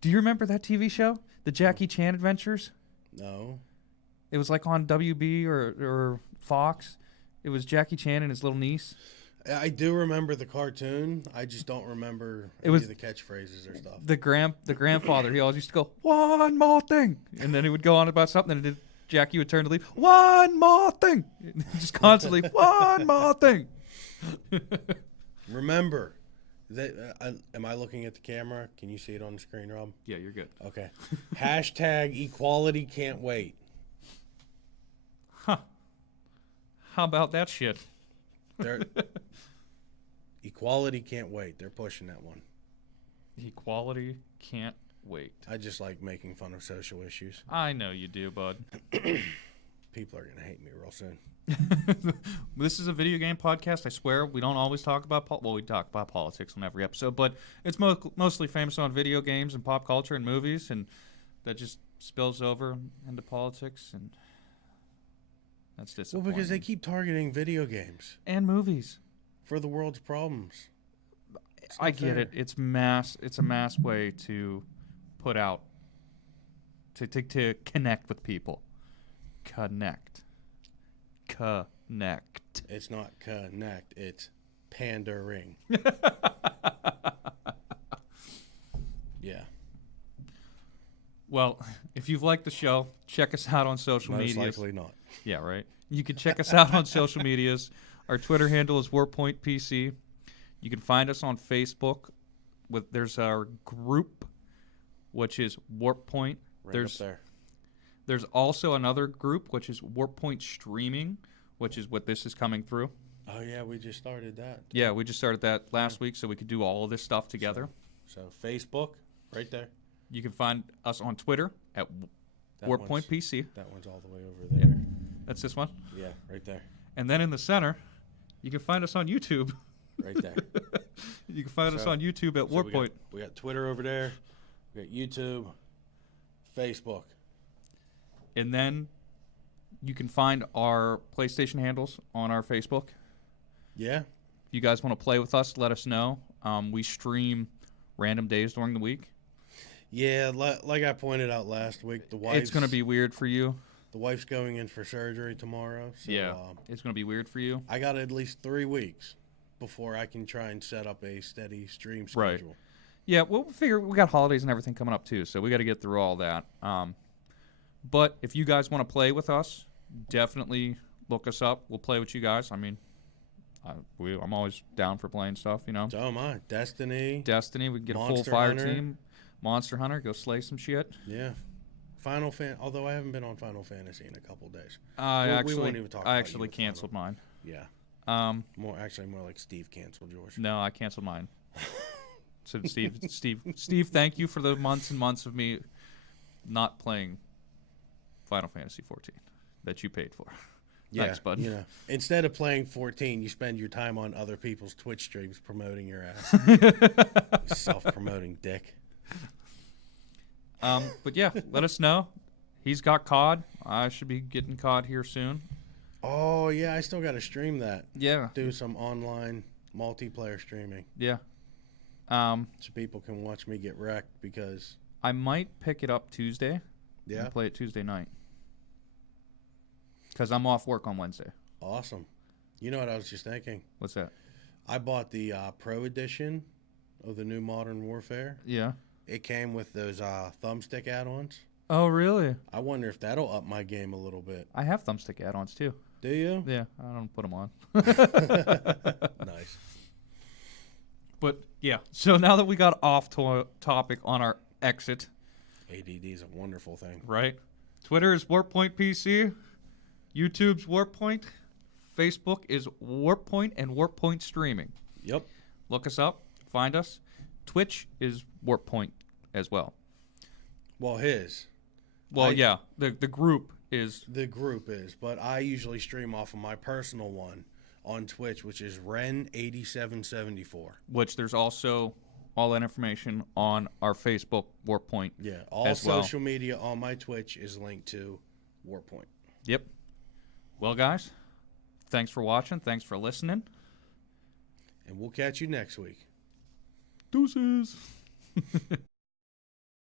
Do you remember that TV show? The Jackie Chan Adventures? No. It was like on WB or Fox. It was Jackie Chan and his little niece. I do remember the cartoon. I just don't remember any of the catchphrases or stuff. The grandfather, he always used to go, one more thing. And then he would go on about something, and Jackie would turn to leave, one more thing. Just constantly, one more thing. Remember, am I looking at the camera? Can you see it on the screen, Rob? Yeah, you're good. Okay. Hashtag equality can't wait. Huh. How about that shit? They're, equality can't wait. They're pushing that one. Equality can't wait. I just like making fun of social issues. I know you do, bud. People are going to hate me real soon. This is a video game podcast. I swear we don't always talk about we talk about politics on every episode, but it's mostly famous on video games and pop culture and movies, and that just spills over into politics, and that's disappointing. Well, because they keep targeting video games and movies for the world's problems. I get it. It's mass. It's a mass way to put out to connect with people. Connect. It's not connect. It's pandering. Yeah. Well, if you've liked the show, check us out on social media. Most likely not. Yeah, right. You can check us out on social medias. Our Twitter handle is WarPointPC. You can find us on Facebook. There's our group, which is Warp Point. Right up there. There's also another group, which is Warp Point Streaming, which is what this is coming through. Oh, yeah, we just started that. Yeah, we just started that last week so we could do all of this stuff together. So Facebook, right there. You can find us on Twitter at Warp Point PC. That one's all the way over there. Yeah. That's this one? Yeah, right there. And then in the center, you can find us on YouTube. Right there. You can find us on YouTube at Warp Point. We got Twitter over there. We got YouTube, Facebook. And then you can find our PlayStation handles on our Facebook. Yeah. If you guys want to play with us, let us know. We stream random days during the week. Yeah, like I pointed out last week, it's going to be weird for you. The wife's going in for surgery tomorrow. So, yeah, it's going to be weird for you. I got at least 3 weeks before I can try and set up a steady stream schedule. Right. Yeah, we'll figure. We got holidays and everything coming up too, so we got to get through all that. But if you guys want to play with us, definitely look us up. We'll play with you guys. I mean, I'm always down for playing stuff, you know. So am I. Destiny, we can get a full fire team. Monster Hunter, go slay some shit. Yeah. Although I haven't been on Final Fantasy in a couple days. I actually canceled mine. Yeah. More like Steve canceled yours. No, I canceled mine. So Steve, thank you for the months and months of me not playing Final Fantasy 14 that you paid for. Yeah, thanks, bud. You know, instead of playing 14, you spend your time on other people's Twitch streams promoting your ass. Self-promoting dick. But yeah, let us know. He's got COD. I should be getting COD here soon. Oh, yeah, I still got to stream that. Yeah. Do some online multiplayer streaming. Yeah. So people can watch me get wrecked because... I might pick it up Tuesday. Yeah. And play it Tuesday night. Because I'm off work on Wednesday. Awesome. You know what I was just thinking? What's that? I bought the Pro Edition of the new Modern Warfare. Yeah. It came with those thumbstick add-ons. Oh, really? I wonder if that'll up my game a little bit. I have thumbstick add-ons, too. Do you? Yeah, I don't put them on. Nice. But, yeah. So now that we got off topic on our exit. ADD is a wonderful thing. Right. Twitter is WarpPointPC. YouTube's WarpPoint. Facebook is WarpPoint and WarpPoint Streaming. Yep. Look us up. Find us. Twitch is WarpPoint as well. Well, his. Yeah. The group is. The group is. But I usually stream off of my personal one on Twitch, which is Ren8774. Which there's also all that information on our Facebook, WarpPoint. Yeah. All social media on my Twitch is linked to WarpPoint. Yep. Well, guys, thanks for watching. Thanks for listening. And we'll catch you next week. Deuces.